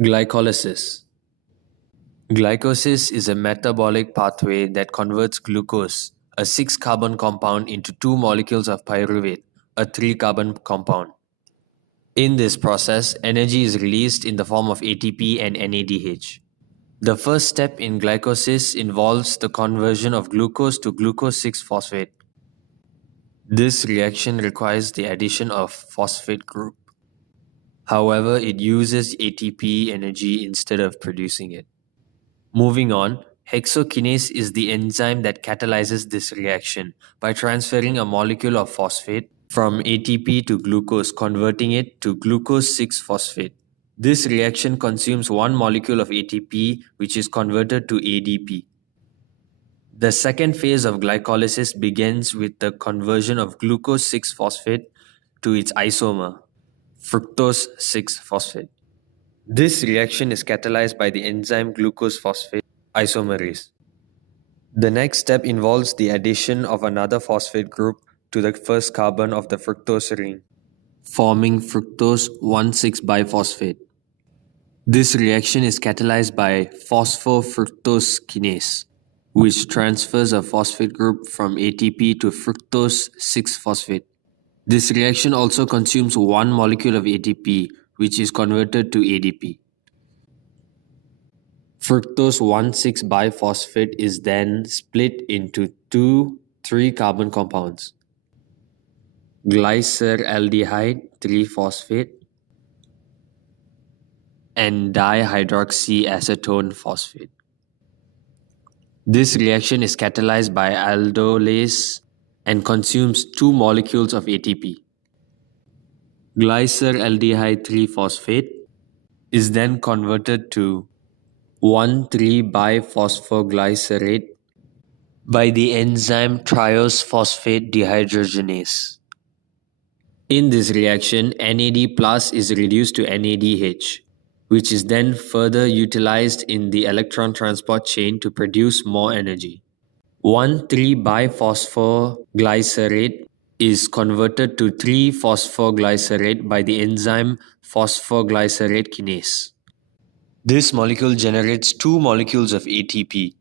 Glycolysis. Glycolysis is a metabolic pathway that converts glucose, a 6-carbon compound, into 2 molecules of pyruvate, a 3-carbon compound. In this process, energy is released in the form of ATP and NADH. The first step in glycolysis involves the conversion of glucose to glucose 6-phosphate. This reaction requires the addition of phosphate group. However, it uses ATP energy instead of producing it. Moving on, hexokinase is the enzyme that catalyzes this reaction by transferring a molecule of phosphate from ATP to glucose, converting it to glucose 6-phosphate. This reaction consumes one molecule of ATP, which is converted to ADP. The second phase of glycolysis begins with the conversion of glucose 6-phosphate to its isomer, fructose 6-phosphate. This reaction is catalyzed by the enzyme glucose phosphate isomerase. The next step involves the addition of another phosphate group to the first carbon of the fructose ring, forming fructose 1,6-biphosphate. This reaction is catalyzed by phosphofructose kinase, which transfers a phosphate group from ATP to fructose 6-phosphate. This reaction also consumes one molecule of ATP, which is converted to ADP. Fructose 1,6-biphosphate is then split into two 3-carbon compounds, glyceraldehyde 3-phosphate and dihydroxyacetone phosphate. This reaction is catalyzed by aldolase and consumes 2 molecules of ATP. Glyceraldehyde 3-phosphate is then converted to 1,3-biphosphoglycerate by the enzyme triose phosphate dehydrogenase. In this reaction, NAD+ is reduced to NADH, which is then further utilized in the electron transport chain to produce more energy. 1,3-biphosphoglycerate is converted to 3-phosphoglycerate by the enzyme phosphoglycerate kinase. This molecule generates 2 molecules of ATP.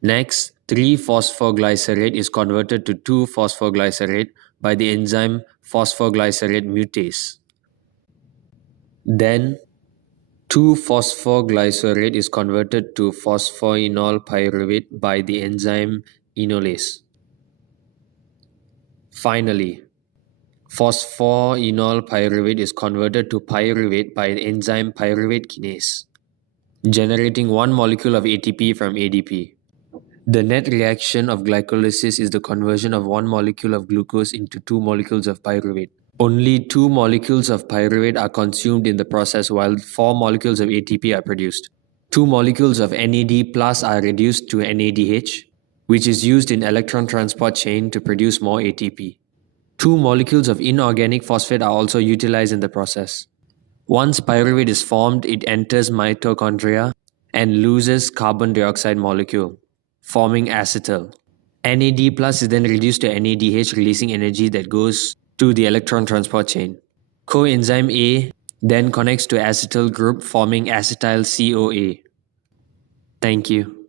Next, 3-phosphoglycerate is converted to 2-phosphoglycerate by the enzyme phosphoglycerate mutase. Then, 2-phosphoglycerate is converted to phosphoenol pyruvate by the enzyme enolase. Finally, phosphoenol pyruvate is converted to pyruvate by the enzyme pyruvate kinase, generating 1 molecule of ATP from ADP. The net reaction of glycolysis is the conversion of 1 molecule of glucose into 2 molecules of pyruvate. Only 2 molecules of pyruvate are consumed in the process while 4 molecules of ATP are produced. 2 molecules of NAD+ are reduced to NADH, which is used in electron transport chain to produce more ATP. 2 molecules of inorganic phosphate are also utilized in the process. Once pyruvate is formed, it enters mitochondria and loses carbon dioxide molecule, forming acetyl. NAD+ is then reduced to NADH, releasing energy that goes to the electron transport chain. Coenzyme A then connects to acetyl group, forming acetyl-CoA. Thank you.